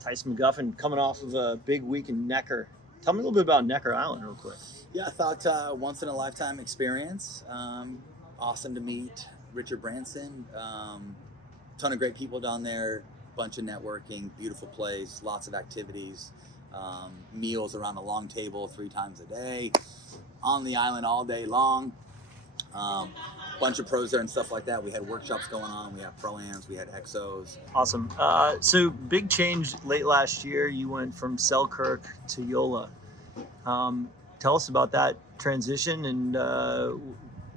Tyson McGuffin coming off of a big week in Necker. Tell me a little bit about Necker Island real quick. Yeah, I thought once in a lifetime experience. Awesome to meet Richard Branson. Ton of great people down there. Bunch of networking. Beautiful place. Lots of activities. Meals around a long table 3 times a day. On the island all day long. Bunch of pros there and stuff like that. We had workshops going on. We had pro-ams. We had exos. Awesome. So big change late last year. You went from Selkirk to Yola. Tell us about that transition and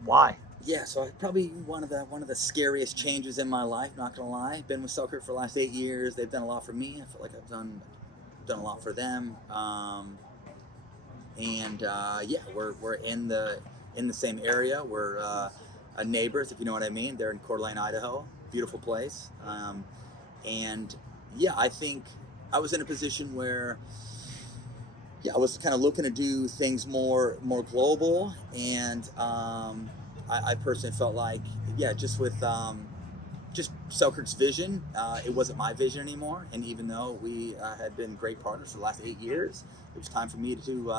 why. Yeah, so probably one of the scariest changes in my life. Not gonna lie. Been with Selkirk for the last 8 years. They've done a lot for me. I feel like I've done a lot for them. Yeah, we're in the same area. We're neighbors, if you know what I mean. They're in Coeur d'Alene, Idaho. Beautiful place. And yeah, I think I was in a position where I was kind of looking to do things more global, and I personally felt like just with just Selkirk's vision, it wasn't my vision anymore. And even though we had been great partners for the last 8 years, it was time for me to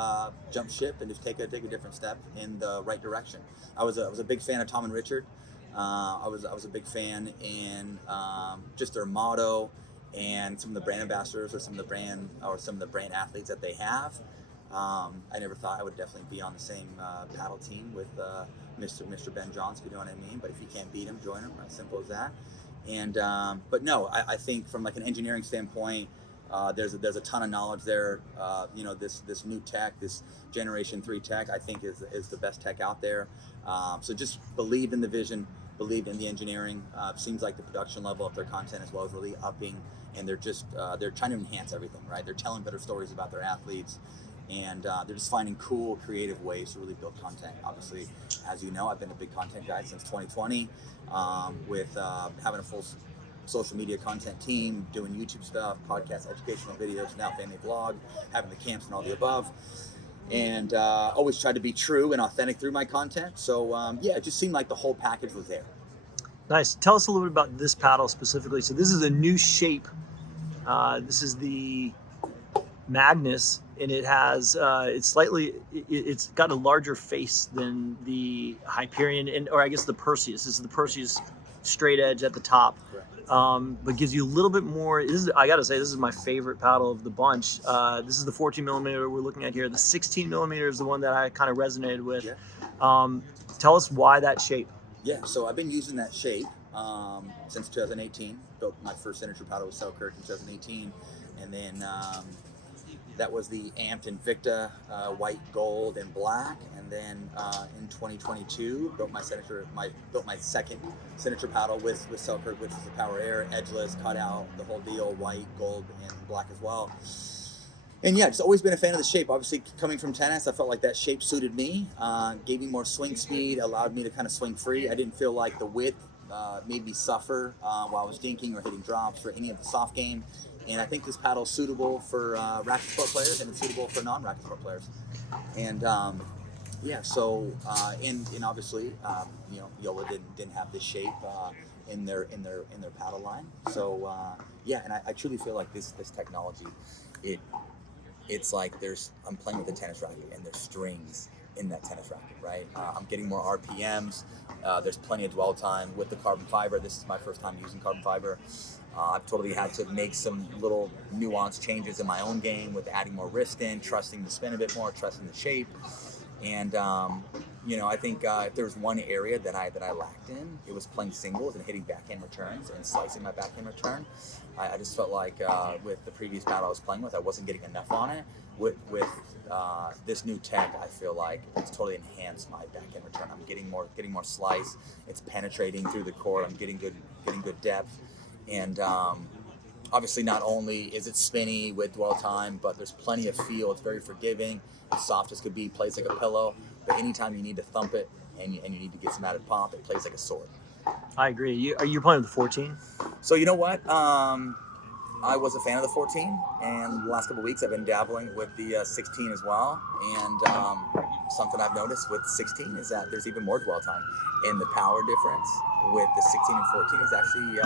jump ship and just take a different step in the right direction. I was a big fan of Tom and Richard. I was a big fan in just their motto and some of the brand ambassadors or some of the brand athletes that they have. I never thought I would definitely be on the same paddle team with Mr. Ben Johns, if you know what I mean. But if you can't beat him, join him. As simple as that. And but no, I think from like an engineering standpoint, there's a ton of knowledge there. This new tech, this Generation 3 tech, I think is the best tech out there. So just believe in the vision, believe in the engineering. Seems like the production level of their content as well is really upping, and they're trying to enhance everything, right? They're telling better stories about their athletes, and they're just finding cool, creative ways to really build content. Obviously, as you know, I've been a big content guy since 2020, with having a full social media content team, doing YouTube stuff, podcasts, educational videos, now family vlog, having the camps and all the above. And always tried to be true and authentic through my content. So it just seemed like the whole package was there. Nice. Tell us a little bit about this paddle specifically. So this is a new shape. This is the Magnus, and it has it's got a larger face than the Hyperion, or I guess the Perseus. This is the Perseus straight edge at the top. But gives you a little bit more. I gotta say, this is my favorite paddle of the bunch. This is the 14 millimeter we're looking at here. The 16 millimeter is the one that I kind of resonated with. Yeah. Tell us why that shape. Yeah, so I've been using that shape since 2018. Built my first signature paddle with Selkirk in 2018, and then that was the Amped Invicta, white, gold, and black. And then in 2022, built my second signature paddle with Selkirk, which is the Power Air, edgeless, cut out, the whole deal, white, gold, and black as well. And yeah, just always been a fan of the shape. Obviously, coming from tennis, I felt like that shape suited me, gave me more swing speed, allowed me to kind of swing free. I didn't feel like the width made me suffer while I was dinking or hitting drops for any of the soft game. And I think this paddle is suitable for racket sport players, and it's suitable for non-racket sport players. And and obviously, Yola didn't have this shape in their paddle line. So and I truly feel like this technology, it's like I'm playing with a tennis racket, and there's strings in that tennis racket, right? I'm getting more RPMs. There's plenty of dwell time with the carbon fiber. This is my first time using carbon fiber. I've totally had to make some little nuanced changes in my own game with adding more wrist in, trusting the spin a bit more, trusting the shape. And, I think if there was one area that I lacked in, it was playing singles and hitting backhand returns and slicing my backhand return. I just felt like with the previous paddle I was playing with, I wasn't getting enough on it. With this new tech, I feel like it's totally enhanced my backhand return. I'm getting more slice. It's penetrating through the court. I'm getting good depth. And obviously, not only is it spinny with dwell time, but there's plenty of feel. It's very forgiving. It's soft as could be. Plays like a pillow. But anytime you need to thump it and you need to get some added pop, it plays like a sword. I agree. You're playing with the 14? So you know what? I was a fan of the 14, and the last couple of weeks I've been dabbling with the 16 as well. And something I've noticed with 16 is that there's even more dwell time, and the power difference with the 16 and 14 is actually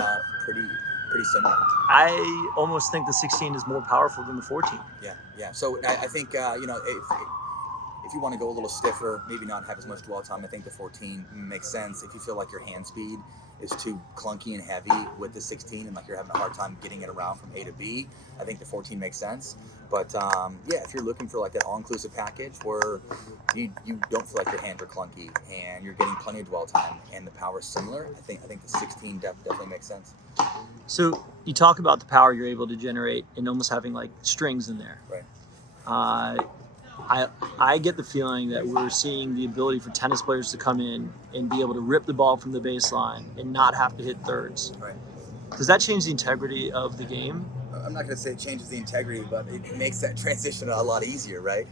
pretty similar. I almost think the 16 is more powerful than the 14. Yeah. So I think if you want to go a little stiffer, maybe not have as much dwell time, I think the 14 makes sense. If you feel like your hand speed is too clunky and heavy with the 16 and like you're having a hard time getting it around from A to B, I think the 14 makes sense. But if you're looking for like that all-inclusive package where you don't feel like your hands are clunky and you're getting plenty of dwell time and the power is similar, I think the 16 definitely makes sense. So you talk about the power you're able to generate and almost having like strings in there. Right. I get the feeling that we're seeing the ability for tennis players to come in and be able to rip the ball from the baseline and not have to hit thirds. Right. Does that change the integrity of the game? I'm not going to say it changes the integrity, but it makes that transition a lot easier, right?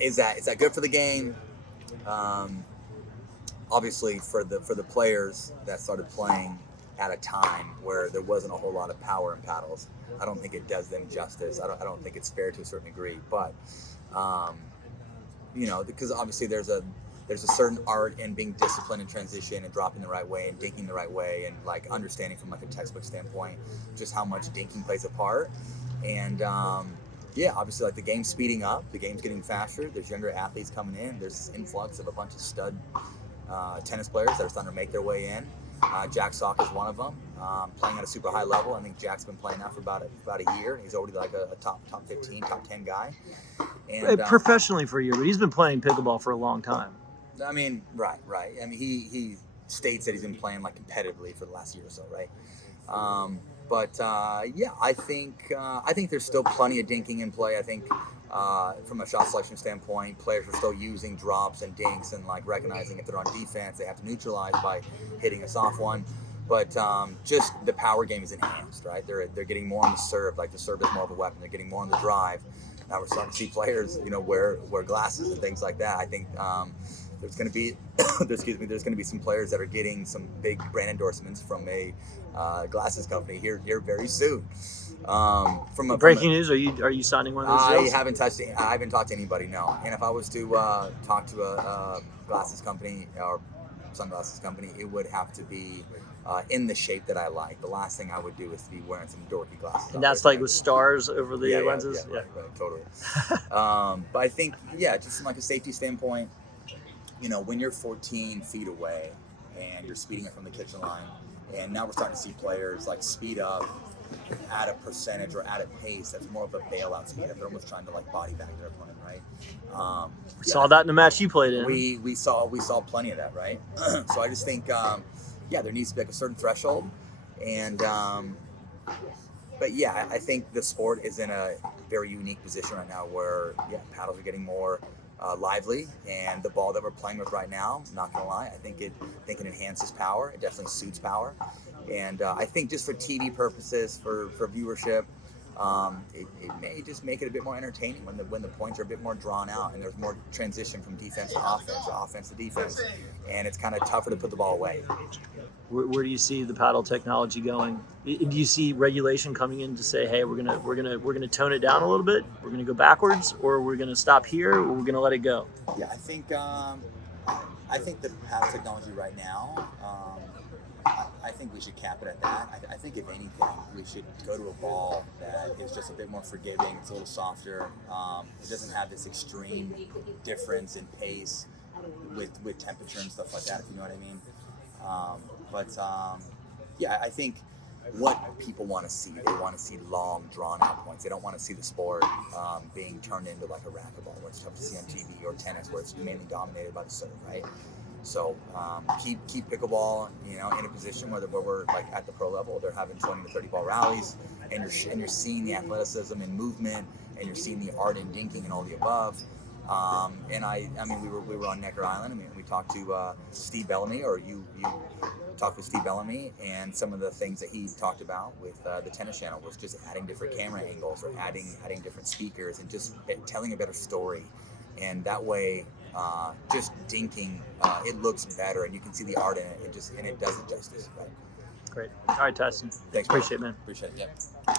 Is that good for the game? Obviously, for the players that started playing at a time where there wasn't a whole lot of power in paddles, I don't think it does them justice. I don't think it's fair to a certain degree, but because obviously there's a certain art in being disciplined in transition and dropping the right way and dinking the right way and like understanding from like a textbook standpoint just how much dinking plays a part. And obviously like the game's speeding up, the game's getting faster, there's younger athletes coming in, there's this influx of a bunch of stud tennis players that are starting to make their way in. Jack Sock is one of them, playing at a super high level. I think Jack's been playing now for about a year, and he's already like a top 15, top 10 guy. And professionally for a year, but he's been playing pickleball for a long time. I mean, right. I mean, he states that he's been playing like competitively for the last year or so, right? I think there's still plenty of dinking in play. I think from a shot selection standpoint, players are still using drops and dinks and like recognizing if they're on defense, they have to neutralize by hitting a soft one. But just the power game is enhanced, right? They're getting more on the serve, like the serve is more of a weapon. They're getting more on the drive. Now we're starting to see players, wear glasses and things like that. I think there's going to be, there's going to be some players that are getting some big brand endorsements from a glasses company here very soon. Breaking news: Are you signing one of those deals? I haven't talked to anybody, no. And if I was to talk to a glasses company or sunglasses company, it would have to be in the shape that I like. The last thing I would do is to be wearing some dorky glasses. And that's like with stars over the lenses? Yeah, right, totally. But I think, just from like a safety standpoint, when you're 14 feet away and you're speeding it from the kitchen line, and now we're starting to see players like speed up at a percentage or at a pace that's more of a bailout speed. They're almost trying to like body bag their opponent, right? We saw that in the match you played in. We saw plenty of that, right? So I just think, there needs to be like a certain threshold, and I think the sport is in a very unique position right now where paddles are getting more lively, and the ball that we're playing with right now, not gonna lie, I think it enhances power. It definitely suits power, and I think just for TV purposes, for viewership, it may just make it a bit more entertaining when the points are a bit more drawn out and there's more transition from defense to offense or offense to defense, and it's kind of tougher to put the ball away. Where do you see the paddle technology going? Do you see regulation coming in to say, hey, we're gonna tone it down a little bit, we're gonna go backwards, or we're gonna stop here, or we're gonna let it go? Yeah, I think the paddle technology right now, I think we should cap it at that. I think if anything, we should go to a ball that is just a bit more forgiving. It's a little softer. It doesn't have this extreme difference in pace with temperature and stuff like that, if you know what I mean. I think what people want to see, they want to see long, drawn-out points. They don't want to see the sport being turned into like a racquetball, where it's tough to see on TV, or tennis, where it's mainly dominated by the serve, right? So keep pickleball, in a position where we're like at the pro level. They're having 20 to 30 ball rallies, and you're seeing the athleticism and movement, and you're seeing the art and dinking and all the above. We were on Necker Island. I mean, we talked to Steve Bellamy, or you talked with Steve Bellamy, and some of the things that he talked about with the tennis channel was just adding different camera angles, or adding different speakers, and just telling a better story. And that way, just dinking, it looks better, and you can see the art in it. It does it justice. Right? Great. All right, Tyson. Thanks. Appreciate it, man. Appreciate it. Yeah.